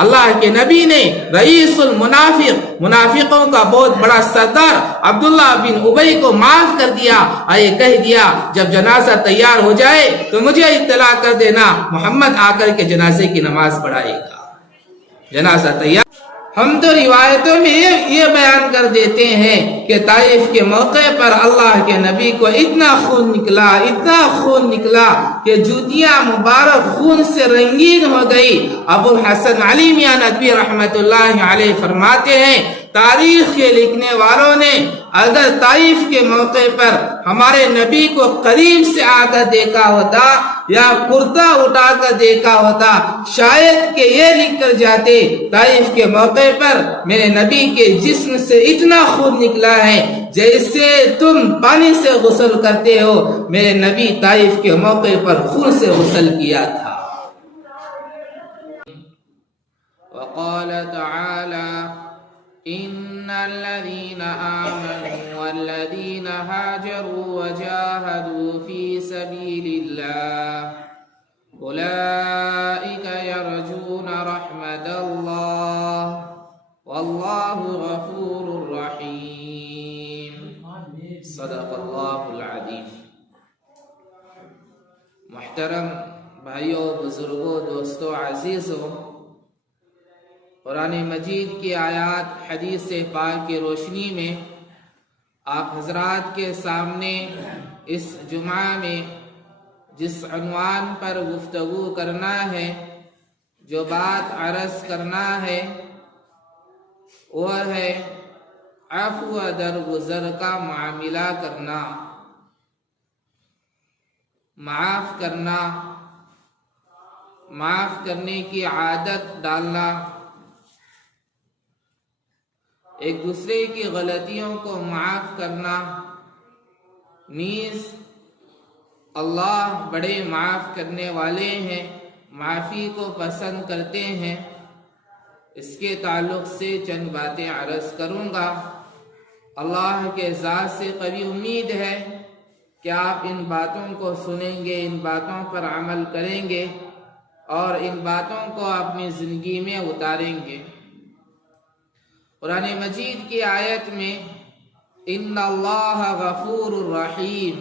اللہ کے نبی نے رئیس المنافق منافقوں کا بہت بڑا سردار عبداللہ بن ابی کو معاف کر دیا اور یہ کہہ دیا جب جنازہ تیار ہو جائے تو مجھے اطلاع کر دینا، محمد آ کر کے جنازے کی نماز پڑھائے گا۔ جنازہ تیار، ہم تو روایتوں میں یہ بیان کر دیتے ہیں کہ طائف کے موقع پر اللہ کے نبی کو اتنا خون نکلا کہ جوتیاں مبارک خون سے رنگین ہو گئی۔ ابو الحسن علی میاں ندوی رحمت اللہ علیہ فرماتے ہیں تاریخ کے لکھنے والوں نے اگر طائف کے موقع پر ہمارے نبی کو قریب سے آ کر دیکھا ہوتا یا کرتا اٹھا کر دیکھا ہوتا، شاید کہ یہ لکھ کر جاتے طائف کے موقع پر میرے نبی کے جسم سے اتنا خون نکلا ہے جیسے تم پانی سے غسل کرتے ہو، میرے نبی طائف کے موقع پر خون سے غسل کیا تھا۔ وقال تعالی ان الذين آمنوا والذين هاجروا وجاهدوا في سبيل الله أولئك يرجون رحمة الله والله غفور رحيم صدق اللہ العظیم۔ محترم بھائیوں، بزرگوں، دوستوں، عزیزوں، قرآن مجید کی آیات حدیث پاک کی روشنی میں آپ حضرات کے سامنے اس جمعہ میں جس عنوان پر گفتگو کرنا ہے، جو بات عرض کرنا ہے، وہ ہے عفو درگزر کا معاملہ کرنا، معاف کرنا، معاف کرنے کی عادت ڈالنا، ایک دوسرے کی غلطیوں کو معاف کرنا۔ نیز اللہ بڑے معاف کرنے والے ہیں، معافی کو پسند کرتے ہیں۔ اس کے تعلق سے چند باتیں عرض کروں گا۔ اللہ کے ذات سے قوی امید ہے کہ آپ ان باتوں کو سنیں گے، ان باتوں پر عمل کریں گے اور ان باتوں کو اپنی زندگی میں اتاریں گے۔ قرآن مجید کی آیت میں ان اللہ غفور الرحیم،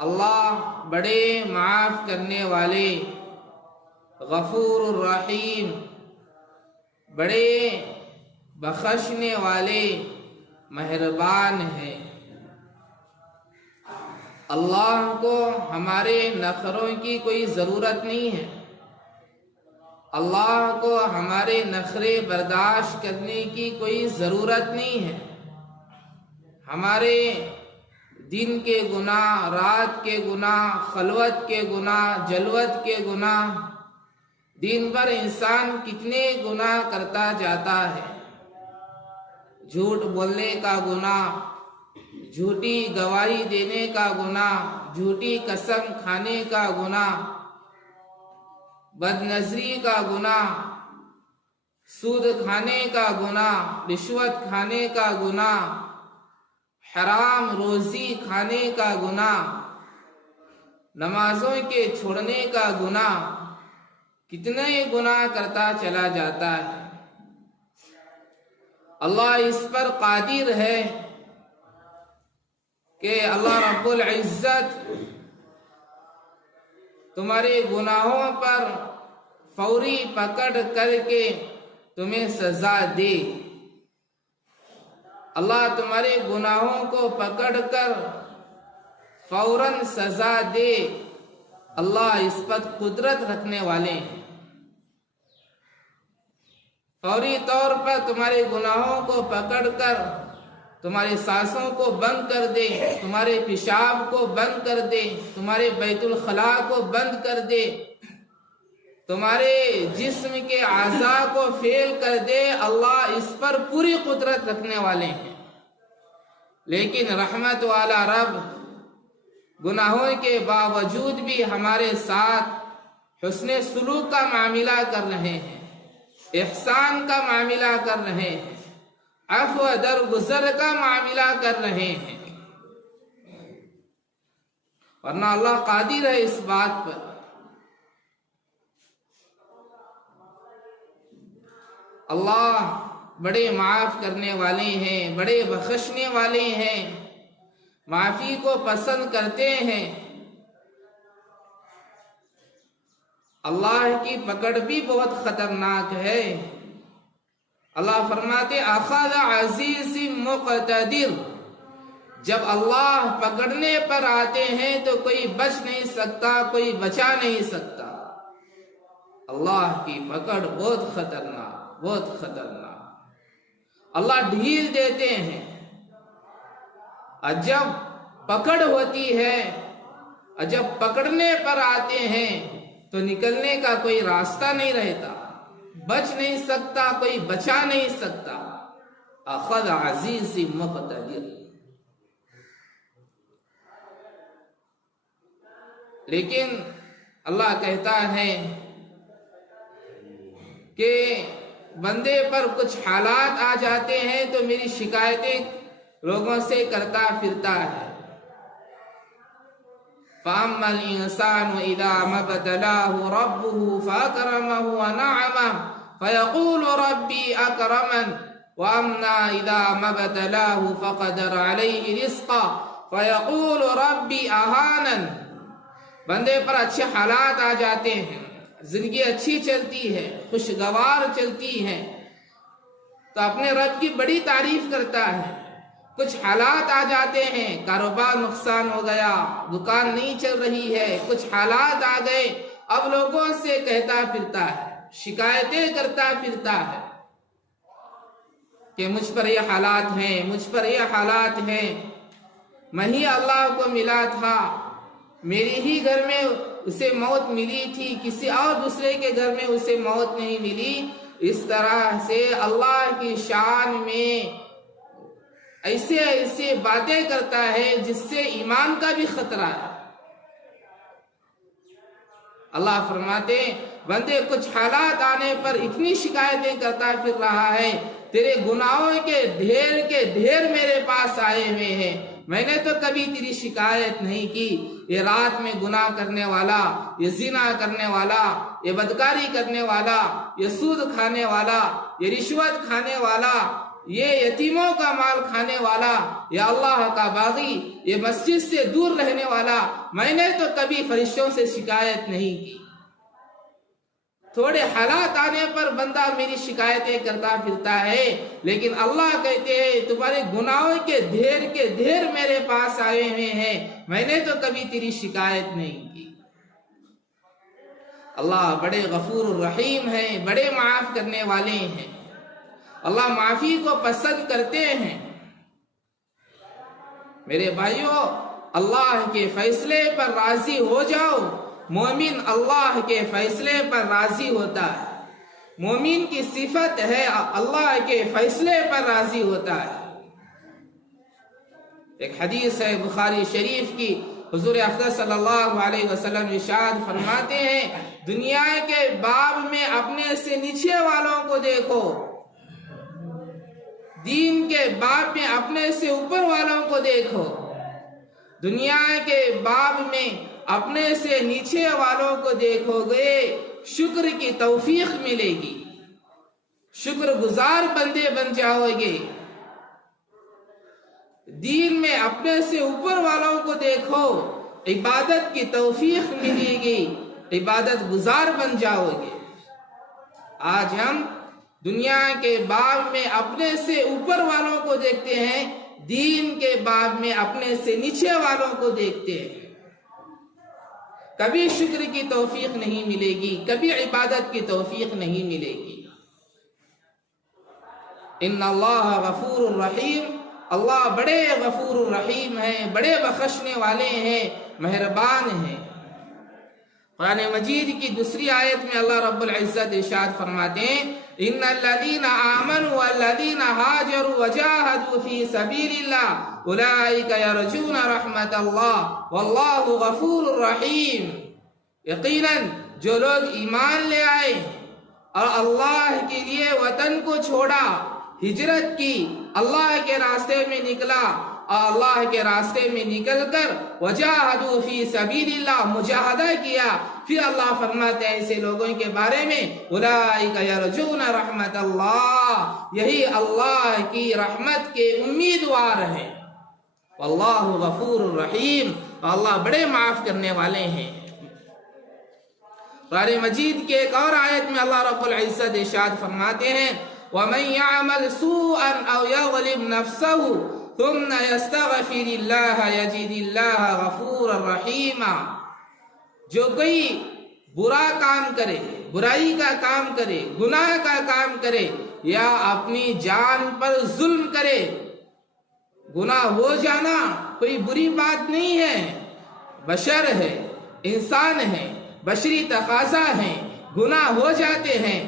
اللہ بڑے معاف کرنے والے، غفور الرحیم بڑے بخشنے والے، مہربان ہے۔ اللہ کو ہمارے نخروں کی کوئی ضرورت نہیں ہے، اللہ کو ہمارے نخرے برداشت کرنے کی کوئی ضرورت نہیں ہے۔ ہمارے دن کے گناہ، رات کے گناہ، خلوت کے گناہ، جلوت کے گناہ، دن بھر انسان کتنے گناہ کرتا جاتا ہے۔ جھوٹ بولنے کا گناہ، جھوٹی گواہی دینے کا گناہ، جھوٹی قسم کھانے کا گناہ، بد نظری کا گناہ، سود کھانے کا گناہ، رشوت کھانے کا گناہ، حرام روزی کھانے کا گناہ، نمازوں کے چھوڑنے کا گناہ، کتنے گناہ کرتا چلا جاتا ہے۔ اللہ اس پر قادر ہے کہ اللہ رب العزت تمہارے گناہوں پر فوری پکڑ کر کے تمہیں سزا دے۔ اللہ تمہارے گناہوں کو پکڑ کر فوراً سزا دے۔ اللہ اس پر قدرت رکھنے والے ہیں، فوری طور پر تمہارے گناہوں کو پکڑ کر تمہارے سانسوں کو بند کر دے، تمہارے پیشاب کو بند کر دے، تمہارے بیت الخلاء کو بند کر دے، تمہارے جسم کے اعضاء کو فیل کر دے۔ اللہ اس پر پوری قدرت رکھنے والے ہیں، لیکن رحمت والا رب گناہوں کے باوجود بھی ہمارے ساتھ حسن سلوک کا معاملہ کر رہے ہیں، احسان کا معاملہ کر رہے ہیں، عفو درگزر کا معاملہ کر رہے ہیں، ورنہ اللہ قادر ہے اس بات پر۔ اللہ بڑے معاف کرنے والے ہیں، بڑے بخشنے والے ہیں، معافی کو پسند کرتے ہیں۔ اللہ کی پکڑ بھی بہت خطرناک ہے۔ اللہ فرماتے اخذ عزیز مقتدر، جب اللہ پکڑنے پر آتے ہیں تو کوئی بچ نہیں سکتا، کوئی بچا نہیں سکتا۔ اللہ کی پکڑ بہت خطرناک، بہت خطرناک۔ اللہ ڈھیل دیتے ہیں، اور جب پکڑ ہوتی ہے اور جب پکڑنے پر آتے ہیں تو نکلنے کا کوئی راستہ نہیں رہتا، بچ نہیں سکتا، کوئی بچا نہیں سکتا۔ اخذ عزیز مقتدر۔ لیکن اللہ کہتا ہے کہ بندے پر کچھ حالات آ جاتے ہیں تو میری شکایتیں لوگوں سے کرتا پھرتا ہے۔ فَأَمَّا الْإِنسَانُ إِذَا مَا ابْتَلَاهُ رَبُّهُ فَأَكْرَمَهُ وَنَعَمَهُ فَيَقُولُ رَبِّي أَكْرَمَنِ وَأَمَّا إِذَا مَا ابْتَلَاهُ فَقَدَرَ عَلَيْهِ رِزْقَهُ فَيَقُولُ رَبِّي أَهَانَنِ۔ بندے پر اچھے حالات آ جاتے ہیں، زندگی اچھی چلتی ہے، خوشگوار چلتی ہے تو اپنے رب کی بڑی تعریف کرتا ہے۔ کچھ حالات آ جاتے ہیں، کاروبار نقصان ہو گیا، دکان نہیں چل رہی ہے، کچھ حالات آ گئے، اب لوگوں سے کہتا پھرتا ہے، شکایتیں کرتا پھرتا ہے کہ مجھ پر یہ حالات ہیں، مجھ پر یہ حالات ہیں، میں ہی اللہ کو ملا تھا، میری ہی گھر میں اسے موت ملی تھی، کسی اور دوسرے کے گھر میں اسے موت نہیں ملی۔ اس طرح سے اللہ کی شان میں ایسے ایسے باتیں کرتا ہے جس سے ایمان کا بھی خطرہ ہے۔ اللہ فرماتے بندے کچھ حالات آنے پر اتنی شکایتیں کرتا پھر رہا ہے، تیرے گناہوں کے ڈھیر میرے پاس آئے ہوئے ہیں، میں نے تو کبھی تیری شکایت نہیں کی۔ یہ رات میں گناہ کرنے والا، یہ زنا کرنے والا، یہ بدکاری کرنے والا، یہ سود کھانے والا، یہ رشوت کھانے والا، یہ یتیموں کا مال کھانے والا، یہ اللہ کا باغی، یہ مسجد سے دور رہنے والا، میں نے تو کبھی فرشتوں سے شکایت نہیں کی۔ تھوڑے حالات آنے پر بندہ میری شکایتیں کرتا پھرتا ہے، لیکن اللہ کہتے ہیں تمہارے گناہوں کے ڈھیر میرے پاس آئے ہوئے ہیں، میں نے تو کبھی تیری شکایت نہیں کی۔ اللہ بڑے غفور الرحیم ہیں، بڑے معاف کرنے والے ہیں۔ اللہ معافی کو پسند کرتے ہیں۔ میرے بھائیوں، اللہ کے فیصلے پر راضی ہو جاؤ۔ مومن اللہ کے فیصلے پر راضی ہوتا ہے۔ مومن کی صفت ہے اللہ کے فیصلے پر راضی ہوتا ہے۔ ایک حدیث ہے بخاری شریف کی، حضور اقدس صلی اللہ علیہ وسلم ارشاد فرماتے ہیں دنیا کے باب میں اپنے سے نیچے والوں کو دیکھو، دین کے باب میں اپنے سے اوپر والوں کو دیکھو۔ دنیا کے باب میں اپنے سے نیچے والوں کو دیکھو گے، شکر کی توفیق ملے گی، شکر گزار بندے بن جاؤ گے۔ دین میں اپنے سے اوپر والوں کو دیکھو، عبادت کی توفیق ملے گی، عبادت گزار بن جاؤ گے۔ آج ہم دنیا کے باب میں اپنے سے اوپر والوں کو دیکھتے ہیں، دین کے باب میں اپنے سے نیچے والوں کو دیکھتے ہیں۔ کبھی شکر کی توفیق نہیں ملے گی، کبھی عبادت کی توفیق نہیں ملے گی۔ ان اللہ غفور الرحیم، اللہ بڑے غفور الرحیم ہیں، بڑے بخشنے والے ہیں، مہربان ہیں۔ قرآن مجید کی دوسری آیت میں اللہ رب العزت ارشاد فرماتے ہیں ان الذین آمنوا والذین ہاجروا وجاہدوا فی سبیل اللہ اولئک یرجون رحمت اللہ واللہ غفور الرحیم۔ یقیناً جو لوگ ایمان لے آئے اور اللہ کے لیے وطن کو چھوڑا، ہجرت کی، اللہ کے راستے میں نکلا اور اللہ کے راستے میں نکل کر وجاہدوا فی سبیل اللہ، مجاہدہ کیا، پھر اللہ فرماتے ہیں ایسے لوگوں کے بارے میں اولئک یرجون رحمت اللہ، یہی اللہ کی رحمت کے امیدوار ہیں، واللہ غفور الرحیم، اللہ بڑے معاف کرنے والے ہیں۔ قرآن مجید کے ایک اور آیت میں اللہ رب العزت ارشاد فرماتے ہیں وَمَن يَعْمَلْ سُوءًا أَوْ يَظْلِمْ نَفْسَهُ ثُمَّ يَسْتَغْفِرِ اللَّهَ يَجِدِ اللَّهَ غَفُورًا رَحِيمًا، جو کوئی برا کام کرے، برائی کا کام کرے، گناہ کا کام کرے یا اپنی جان پر ظلم کرے، گناہ ہو جانا کوئی بری بات نہیں ہے، بشر ہے، انسان ہے، بشری تقاضا ہے، گناہ ہو جاتے ہیں،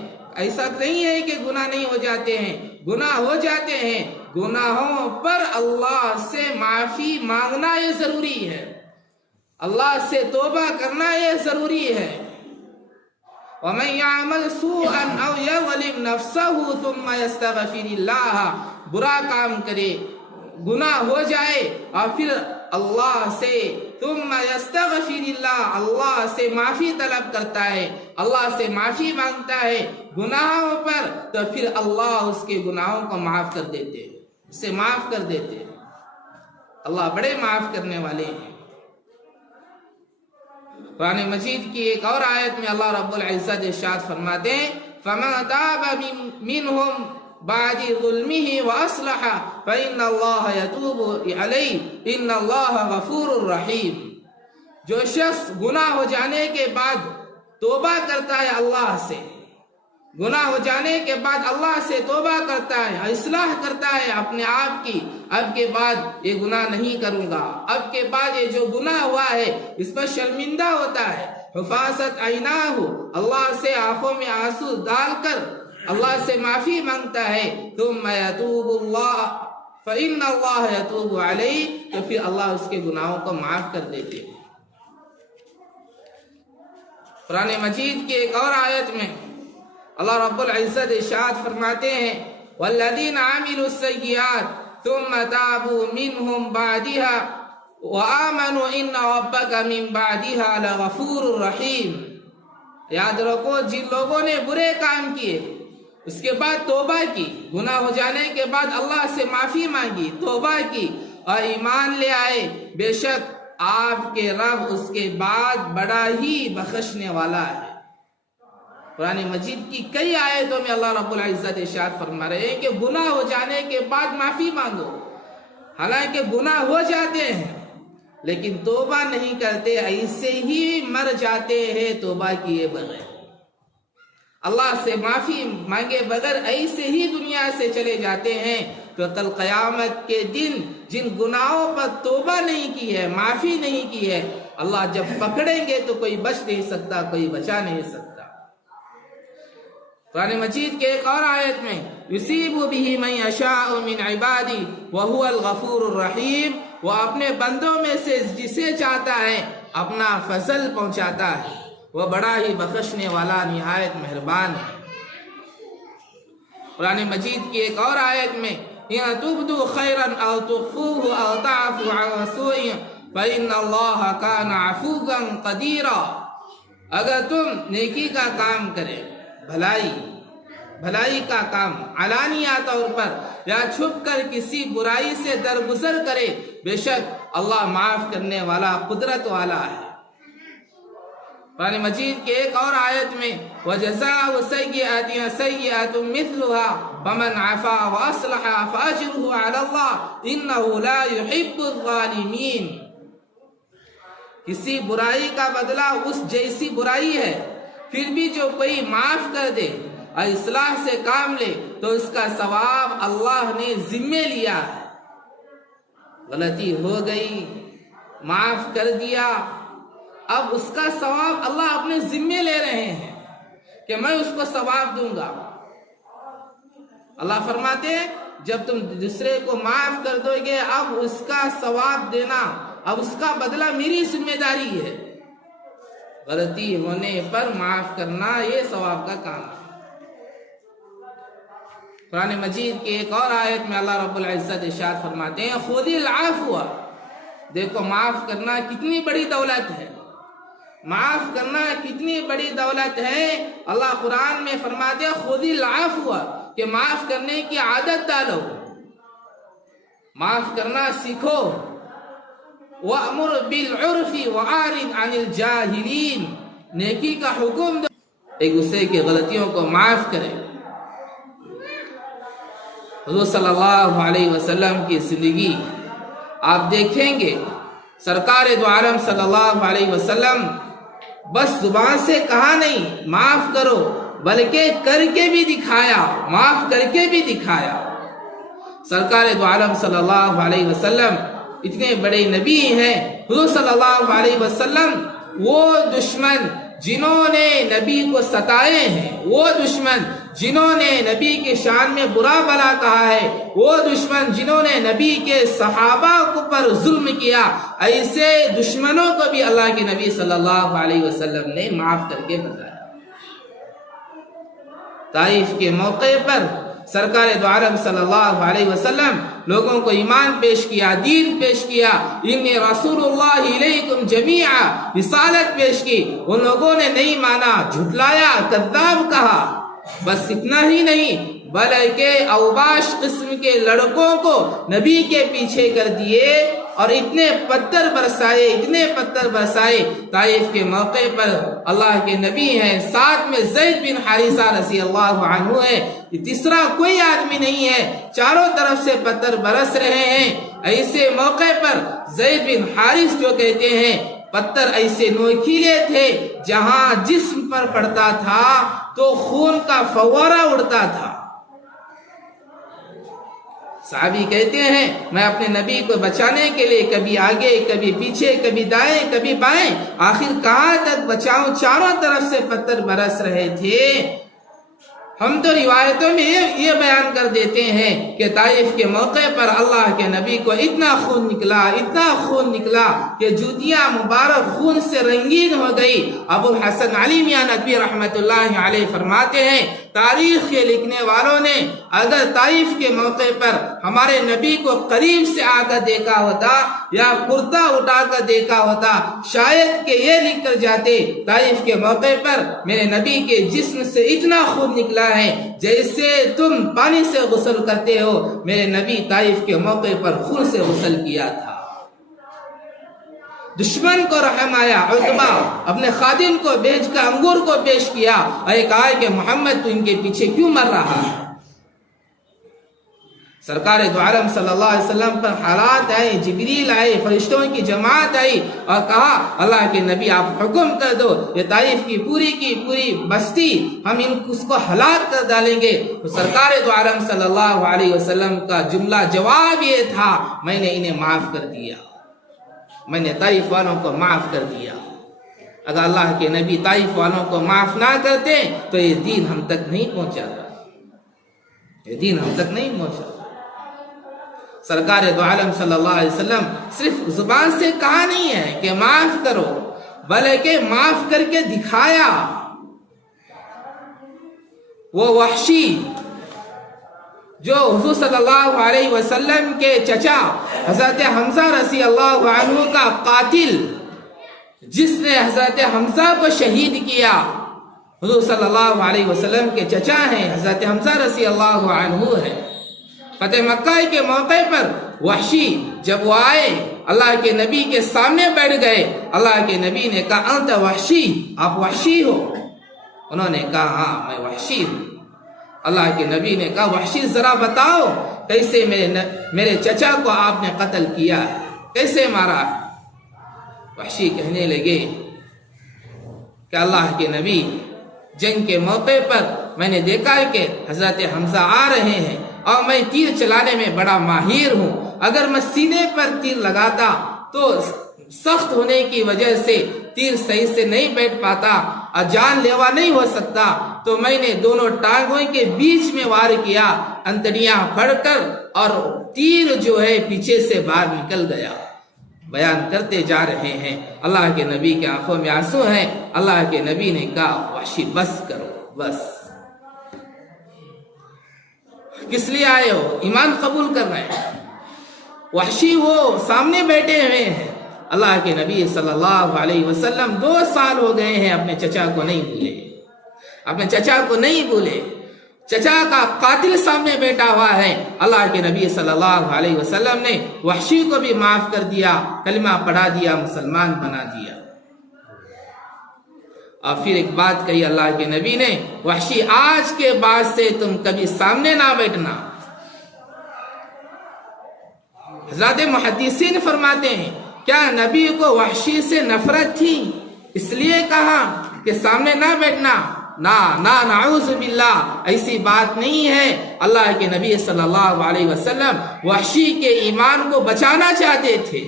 ایسا نہیں ہے کہ گناہ نہیں ہو جاتے ہیں، گناہ ہو جاتے ہیں، گناہوں پر اللہ سے معافی مانگنا یہ ضروری ہے، اللہ سے توبہ کرنا یہ ضروری ہے۔ وَمَن يَعْمَلْ سُوءًا أَوْ يَظْلِمْ نَفْسَهُ ثُمَّ يَسْتَغْفِرِ اللَّهَ، برا کام کرے، گناہ ہو جائے اور پھر اللہ سے ثم یستغفر اللہ سے معافی طلب کرتا ہے، اللہ سے معافی مانگتا ہے گناہوں پر، تو پھر اللہ اس کے گناہوں کو معاف کر دیتے ہیں، اسے معاف کر دیتے ہیں، اللہ بڑے معاف کرنے والے ہیں۔ قرآن مجید کی ایک اور آیت میں اللہ رب العزت ارشاد فرماتے ہیں فَمَن تَابَ مِنْهُمْ بعد ظلمه واصلح فإن الله يتوب عليه إن الله غفور رحیم، جو شخص گناہ ہو جانے کے بعد توبہ کرتا ہے، اللہ سے گناہ ہو جانے کے بعد اللہ سے توبہ کرتا ہے، اصلاح کرتا ہے اپنے آپ کی، اب کے بعد یہ گناہ نہیں کروں گا، اب کے بعد یہ جو گناہ ہوا ہے اس پر شرمندہ ہوتا ہے، حفاظت عیناہ، اللہ سے آنکھوں میں آنسو ڈال کر اللہ سے معافی مانگتا ہے، ثم یتوب اللہ فإن اللہ یتوب علیہ، تو پھر اللہ اس کے گناہوں کو معاف کر دیتے ہیں۔ قرآن مجید کی ایک اور آیت میں اللہ رب العزت ارشاد فرماتے ہیں والذین عملوا السیئات ثم تابوا منهم بعدها وآمنوا ان ربک من بعدها لغفور رحیم، یاد رکھو جن لوگوں نے برے کام کیے اس کے بعد توبہ کی، گناہ ہو جانے کے بعد اللہ سے معافی مانگی، توبہ کی اور ایمان لے آئے، بے شک آپ کے رب اس کے بعد بڑا ہی بخشنے والا ہے۔ قرآن مجید کی کئی آیتوں میں اللہ رب العزت ارشاد فرما رہے ہیں کہ گناہ ہو جانے کے بعد معافی مانگو، حالانکہ گناہ ہو جاتے ہیں لیکن توبہ نہیں کرتے، ایسے ہی مر جاتے ہیں توبہ کیے بغیر، اللہ سے معافی مانگے بغیر ایسے ہی دنیا سے چلے جاتے ہیں، تو کل قیامت کے دن جن گناہوں پر توبہ نہیں کی ہے، معافی نہیں کی ہے، اللہ جب پکڑیں گے تو کوئی بچ نہیں سکتا، کوئی بچا نہیں سکتا۔ قرآن مجید کے ایک اور آیت میں یصیب بہ من یشاء من عبادی وہو الغفور الرحیم، وہ اپنے بندوں میں سے جسے چاہتا ہے اپنا فضل پہنچاتا ہے، وہ بڑا ہی بخشنے والا نہایت مہربان ہے۔ قرآن مجید کی ایک اور آیت میں ان تبدوا خیرا او تخفوه او تعفوا عن سوء فإن اللہ کان عفوا قدیرا، اگر تم نیکی کا کام کرے، بھلائی کا کام علانیہ طور پر یا چھپ کر کسی برائی سے درگزر کرے، بے شک اللہ معاف کرنے والا، قدرت والا ہے۔ قرآن مجید کے ایک اور آیت میں وَجَزَاءُ سَيِّئَةٍ سَيِّئَةٌ مِثْلُهَا فَمَنْ عَفَا وَأَصْلَحَ فَأَجْرُهُ عَلَى اللَّهِ إِنَّهُ لَا يُحِبُّ الظَّالِمِينَ، کسی برائی کا بدلہ اس جیسی برائی ہے، پھر بھی جو کوئی معاف کر دے اور اصلاح سے کام لے تو اس کا ثواب اللہ نے ذمے لیا ہے، غلطی ہو گئی، معاف کر دیا، اب اس کا ثواب اللہ اپنے ذمے لے رہے ہیں کہ میں اس کو ثواب دوں گا۔ اللہ فرماتے ہیں جب تم دوسرے کو معاف کر دو گے، اب اس کا ثواب دینا، اب اس کا بدلہ میری ذمہ داری ہے، غلطی ہونے پر معاف کرنا یہ ثواب کا کام ہے۔ قرآن مجید کی ایک اور آیت میں اللہ رب العزت ارشاد فرماتے ہیں خُذِ الْعَفْوَ، دیکھو معاف کرنا کتنی بڑی دولت ہے، معاف کرنا کتنی بڑی دولت ہے. اللہ قرآن میں فرماتے ہیں خذ العفو، کہ معاف کرنے کی عادت ڈالو، معاف کرنا سیکھو. وَأْمُرْ بِالْعُرْفِ وَأَعْرِضْ عَنِ الْجَاهِلِينَ، نیکی کا حکم دو، ایک دوسرے کی غلطیوں کو معاف کریں. حضور صلی اللہ علیہ وسلم کی زندگی آپ دیکھیں گے، سرکار دو عالم صلی اللہ علیہ وسلم بس زبان سے کہا نہیں معاف کرو، بلکہ کر کے بھی دکھایا، معاف کر کے بھی دکھایا. سرکار دو عالم صلی اللہ علیہ وسلم اتنے بڑے نبی ہیں. حضور صلی اللہ علیہ وسلم وہ دشمن جنہوں نے نبی کو ستائے ہیں، وہ دشمن جنہوں نے نبی کے شان میں برا بھلا کہا ہے، وہ دشمن جنہوں نے نبی کے صحابہ کو پر ظلم کیا، ایسے دشمنوں کو بھی اللہ کے نبی صلی اللہ علیہ وسلم نے معاف کر کے بتایا. طائف کے موقع پر سرکار دو عالم صلی اللہ علیہ وسلم لوگوں کو ایمان پیش کیا، دین پیش کیا، انی رسول اللہ علیکم جمیعا، رسالت پیش کی. ان لوگوں نے نہیں مانا، جھٹلایا، کذاب کہا. بس اتنا ہی نہیں بلکہ اوباش قسم کے لڑکوں کو نبی کے پیچھے کر دیے اور اتنے پتھر برسائے. طائف کے موقع پر اللہ کے نبی ہیں، ساتھ میں زید بن حارثہ رضی اللہ عنہ ہے، تیسرا کوئی آدمی نہیں ہے، چاروں طرف سے پتھر برس رہے ہیں. ایسے موقع پر زید بن حارث جو کہتے ہیں پتھر ایسے نوکیلے تھے جہاں جسم پر پڑتا تھا تو خون کا فوارہ اڑتا تھا. صحابی کہتے ہیں میں اپنے نبی کو بچانے کے لیے کبھی آگے کبھی پیچھے کبھی دائیں کبھی بائیں، آخر کہاں تک بچاؤں، چاروں طرف سے پتھر برس رہے تھے. ہم تو روایتوں میں یہ بیان کر دیتے ہیں کہ طائف کے موقع پر اللہ کے نبی کو اتنا خون نکلا کہ جوتیاں مبارک خون سے رنگین ہو گئی. ابو الحسن علی میاں ندوی رحمت اللہ علیہ فرماتے ہیں تاریخ کے لکھنے والوں نے اگر طائف کے موقع پر ہمارے نبی کو قریب سے آ کر دیکھا ہوتا یا کرتا اٹھا کر دیکھا ہوتا، شاید کہ یہ لکھ کر جاتے طائف کے موقع پر میرے نبی کے جسم سے اتنا خون نکلا ہے جیسے تم پانی سے غسل کرتے ہو، میرے نبی طائف کے موقع پر خون سے غسل کیا تھا. دشمن کو رحم آیا، عتبہ اپنے خادم کو بھیج کر انگور کو پیش کیا اور کہا کہ محمد تو ان کے پیچھے کیوں مر رہا ہے. سرکار دو عالم صلی اللہ علیہ وسلم پر حالات آئے، جبریل آئے، فرشتوں کی جماعت آئی اور کہا اللہ کے نبی آپ حکم کر دو یہ طائف کی پوری بستی ہم اس کو ہلاک کر ڈالیں گے. تو سرکار دو عالم صلی اللہ علیہ وسلم کا جملہ جواب یہ تھا میں نے انہیں معاف کر دیا، میں نے طائف والوں کو معاف کر دیا. اگر اللہ کے نبی طائف والوں کو معاف نہ کرتے تو یہ دین ہم تک نہیں پہنچا تھا، یہ دین ہم تک نہیں پہنچا. سرکار دو عالم صلی اللہ علیہ وسلم صرف زبان سے کہا نہیں ہے کہ معاف کرو، بلکہ معاف کر کے دکھایا. وہ وحشی جو حضور صلی اللہ علیہ وسلم کے چچا حضرت حمزہ رضی اللہ عنہ کا قاتل، جس نے حضرت حمزہ کو شہید کیا، حضور صلی اللہ علیہ وسلم کے چچا ہیں، حضرت حمزہ رضی اللہ عنہ ہے. فتح مکہ کے موقع پر وحشی جب وہ آئے اللہ کے نبی کے سامنے بیٹھ گئے، اللہ کے نبی نے کہا انت وحشی، آپ وحشی ہو؟ انہوں نے کہا ہاں میں وحشی ہوں. اللہ کے نبی نے کہا وحشی ذرا بتاؤ کیسے میرے چچا کو آپ نے قتل کیا ہے، کیسے مارا ہے؟ وحشی کہنے لگے کہ اللہ کے نبی جنگ کے موقع پر میں نے دیکھا ہے کہ حضرت حمزہ آ رہے ہیں اور میں تیر چلانے میں بڑا ماہر ہوں، اگر میں سینے پر تیر لگاتا تو سخت ہونے کی وجہ سے تیر صحیح سے نہیں بیٹھ پاتا اور جان لیوا نہیں ہو سکتا، تو میں نے دونوں ٹانگوں کے بیچ میں وار کیا، انتڑیاں پھڑ کر اور تیر جو ہے پیچھے سے باہر نکل گیا. بیان کرتے جا رہے ہیں، اللہ کے نبی کے آنکھوں میں آنسو ہیں. اللہ کے نبی نے کہا وحشی بس کرو، بس. کس لیے آئے ہو؟ ایمان قبول کر رہے ہیں. وحشی وہ سامنے بیٹھے ہوئے ہیں، اللہ کے نبی صلی اللہ علیہ وسلم 2 سال ہو گئے ہیں اپنے چچا کو نہیں بھولے، اپنے چچا کو نہیں بھولے۔ چچا کا قاتل سامنے بیٹھا ہوا ہے، اللہ کے نبی صلی اللہ علیہ وسلم نے وحشی کو بھی معاف کر دیا، کلمہ پڑھا دیا، مسلمان بنا دیا۔ اور پھر ایک بات کہی اللہ کے نبی نے، وحشی آج کے بعد سے تم کبھی سامنے نہ بیٹھنا۔ حضرات محدثین فرماتے ہیں کیا نبی کو وحشی سے نفرت تھی اس لیے کہا کہ سامنے نہ بیٹھنا؟ نہ نعوذ باللہ، ایسی بات نہیں ہے۔ اللہ کے نبی صلی اللہ علیہ وسلم وحشی کے ایمان کو بچانا چاہتے تھے۔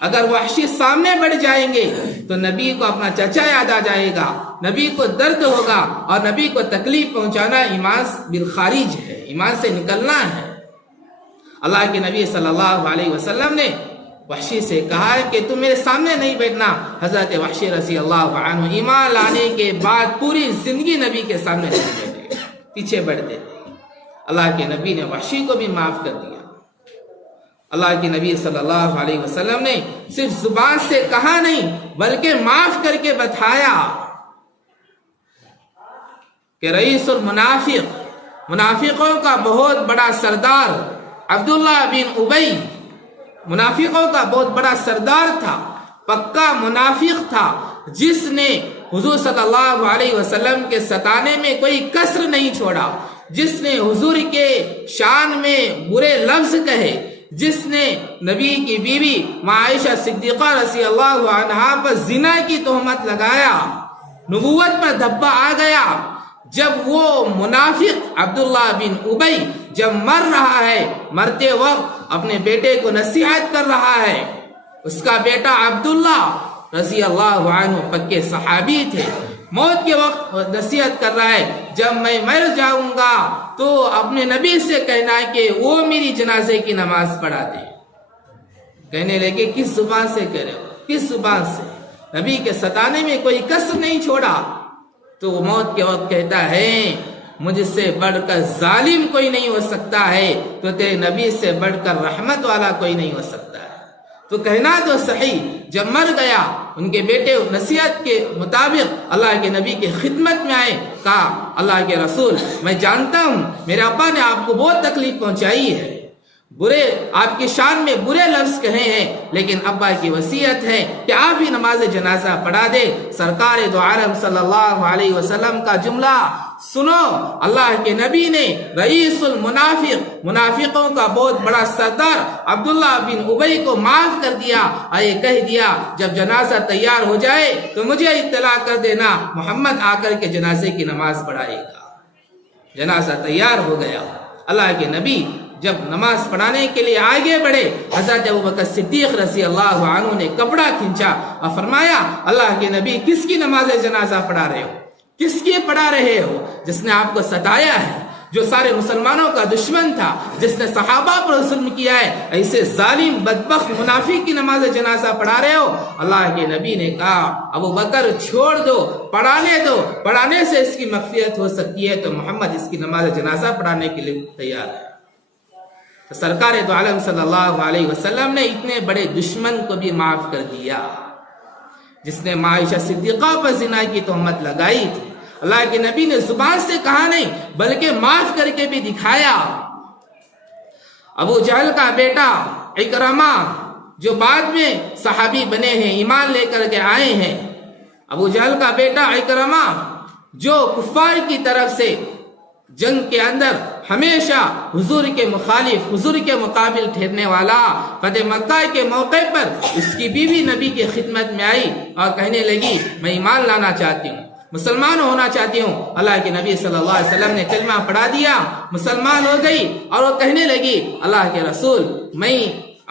اگر وحشی سامنے بڑھ جائیں گے تو نبی کو اپنا چچا یاد آ جائے گا، نبی کو درد ہوگا، اور نبی کو تکلیف پہنچانا ایمان بالخارج ہے، ایمان سے نکلنا ہے۔ اللہ کے نبی صلی اللہ علیہ وسلم نے وحشی سے کہا ہے کہ تم میرے سامنے نہیں بیٹھنا۔ حضرت وحشی رضی اللہ عنہ ایمان لانے کے بعد پوری زندگی نبی کے سامنے نہیں بیٹھے، پیچھے بڑھتے تھے۔ اللہ کے نبی نے وحشی کو بھی معاف کر دیا۔ اللہ کے نبی صلی اللہ علیہ وسلم نے صرف زبان سے کہا نہیں بلکہ معاف کر کے بتایا کہ رئیس المنافق، منافقوں کا بہت بڑا سردار عبداللہ بن ابی منافقوں کا بہت بڑا سردار تھا، پکا منافق تھا، جس نے حضور صلی اللہ علیہ وسلم کے ستانے میں کوئی کسر نہیں چھوڑا، جس نے حضور کے شان میں برے لفظ کہے، جس نے نبی کی بیوی عائشہ صدیقہ رضی اللہ عنہا پر زنا کی تہمت لگایا، نبوت پر دھبا آ گیا۔ جب وہ منافق عبداللہ بن ابی جب مر رہا ہے، مرتے وقت اپنے بیٹے کو نصیحت کر رہا ہے، اس کا بیٹا عبداللہ رضی اللہ عنہ پکے صحابی تھے، موت کے وقت نصیحت کر رہا ہے جب میں مر جاؤں گا تو اپنے نبی سے کہنا ہے کہ وہ میری جنازے کی نماز پڑھا دے۔ کہنے لگے کس زبان سے کہہ رہے ہو، کس زبان سے؟ نبی کے ستانے میں کوئی کسر نہیں چھوڑا۔ تو وہ موت کے وقت کہتا ہے مجھ سے بڑھ کر ظالم کوئی نہیں ہو سکتا ہے، تو تیرے نبی سے بڑھ کر رحمت والا کوئی نہیں ہو سکتا ہے۔ تو کہنا تو صحیح، جب مر گیا ان کے بیٹے نصیحت کے مطابق اللہ کے نبی کی خدمت میں آئے، کہا اللہ کے رسول میں جانتا ہوں میرے ابا نے آپ کو بہت تکلیف پہنچائی ہے، برے آپ کی شان میں برے لفظ کہے ہیں، لیکن ابا کی وصیت ہے کہ آپ ہی نماز جنازہ پڑھا دے۔ سرکار دو عالم صلی اللہ علیہ وسلم کا جملہ سنو، اللہ کے نبی نے رئیس المنافق، منافقوں کا بہت بڑا سردار عبداللہ بن ابی کو معاف کر دیا، اور یہ کہہ دیا جب جنازہ تیار ہو جائے تو مجھے اطلاع کر دینا، محمد آ کر کے جنازے کی نماز پڑھائے گا۔ جنازہ تیار ہو گیا، اللہ کے نبی جب نماز پڑھانے کے لیے آگے بڑھے، حضرت ابوبکر صدیق رضی اللہ عنہ نے کپڑا کھینچا اور فرمایا اللہ کے نبی کس کی نماز جنازہ پڑھا رہے ہو، کس کی پڑھا رہے ہو؟ جس نے آپ کو ستایا ہے، جو سارے مسلمانوں کا دشمن تھا، جس نے صحابہ پر ظلم کیا ہے، ایسے ظالم بدبخت منافق کی نماز جنازہ پڑھا رہے ہو؟ اللہ کے نبی نے کہا ابوبکر چھوڑ دو، پڑھانے دو، پڑھانے سے اس کی مغفرت ہو سکتی ہے، تو محمد اس کی نماز جنازہ پڑھانے کے لیے تیار ہے۔ تو سرکار دو عالم صلی اللہ علیہ وسلم نے اتنے بڑے دشمن کو بھی معاف کر دیا، جس نے عائشہ صدیقہ پر زنا کی تہمت لگائی تھی۔ اللہ کے نبی نے زبان سے کہا نہیں بلکہ معاف کر کے بھی دکھایا۔ ابو جہل کا بیٹا اکرمہ جو بعد میں صحابی بنے ہیں، ایمان لے کر کے آئے ہیں، ابو جہل کا بیٹا اکرمہ جو کفار کی طرف سے جنگ کے اندر ہمیشہ حضور کے مخالف، حضور کے مقابل ٹھہرنے والا، فتح مکہ کے موقع پر اس کی بیوی نبی کی خدمت میں آئی اور کہنے لگی میں ایمان لانا چاہتی ہوں، مسلمان ہونا چاہتی ہوں۔ اللہ کے نبی صلی اللہ علیہ وسلم نے کلمہ پڑھا دیا، مسلمان ہو گئی، اور وہ کہنے لگی اللہ کے رسول میں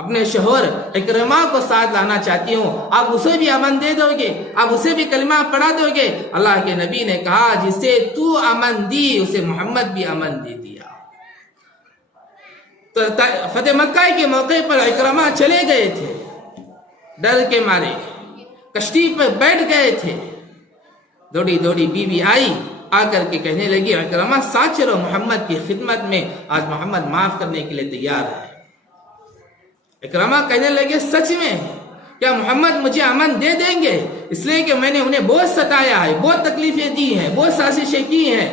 اپنے شوہر اکرمہ کو ساتھ لانا چاہتی ہوں، آپ اسے بھی امن دے دو گے، آپ اسے بھی کلمہ پڑھا دو گے؟ اللہ کے نبی نے کہا جسے تو امن دی اسے محمد بھی امن دے دیا۔ تو فتح مکہ کے موقع پر اکرمہ چلے گئے تھے، ڈر کے مارے کشتی پر بیٹھ گئے تھے، دوڑی دوڑی بیوی آئی، آ کر کے کہنے لگی اکرمہ ساتھ چلو محمد کی خدمت میں، آج محمد معاف کرنے کے لیے تیار ہے۔ اکرمہ کہنے لگے سچ میں کیا محمد مجھے امن دے دیں گے؟ اس لیے کہ میں نے انہیں بہت ستایا ہے، بہت تکلیفیں دی ہیں، بہت سازشیں کی ہیں۔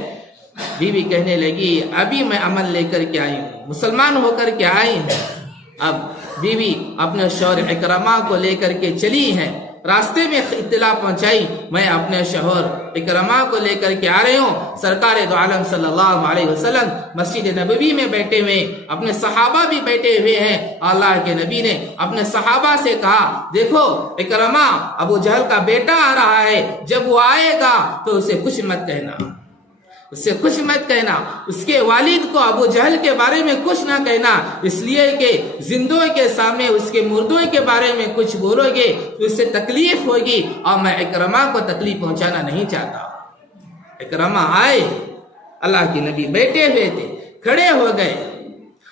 بیوی کہنے لگی ابھی میں امن لے کر کے آئی ہوں، مسلمان ہو کر کے آئی ہوں۔ اب بیوی اپنے شوہر اکرمہ کو لے کر کے چلی ہیں، راستے میں اطلاع پہنچائی میں اپنے شوہر اکرمہ کو لے کر کے آ رہی ہوں۔ سرکار دو عالم صلی اللہ علیہ وسلم مسجد نبوی میں بیٹھے ہوئے، اپنے صحابہ بھی بیٹھے ہوئے ہیں۔ اللہ کے نبی نے اپنے صحابہ سے کہا دیکھو اکرمہ ابو جہل کا بیٹا آ رہا ہے، جب وہ آئے گا تو اسے کچھ مت کہنا، اسے کچھ مت کہنا، اس کے والد کو ابو جہل کے بارے میں کچھ نہ کہنا، اس لیے کہ زندوں کے سامنے اس کے مردوں کے بارے میں کچھ بولو گے تو اس سے تکلیف ہوگی، اور میں اکرمہ کو تکلیف پہنچانا نہیں چاہتا۔ اکرمہ آئے، اللہ کے نبی بیٹھے ہوئے تھے، کھڑے ہو گئے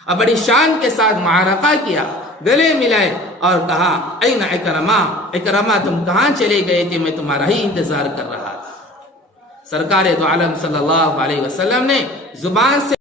اور بڑی شان کے ساتھ معرکہ کیا، گلے ملائے اور کہا این اکرمہ، اکرمہ تم کہاں چلے گئے تھے؟ میں تمہارا ہی انتظار کر رہا تھا۔ سرکار دو عالم صلی اللہ علیہ وسلم نے زبان سے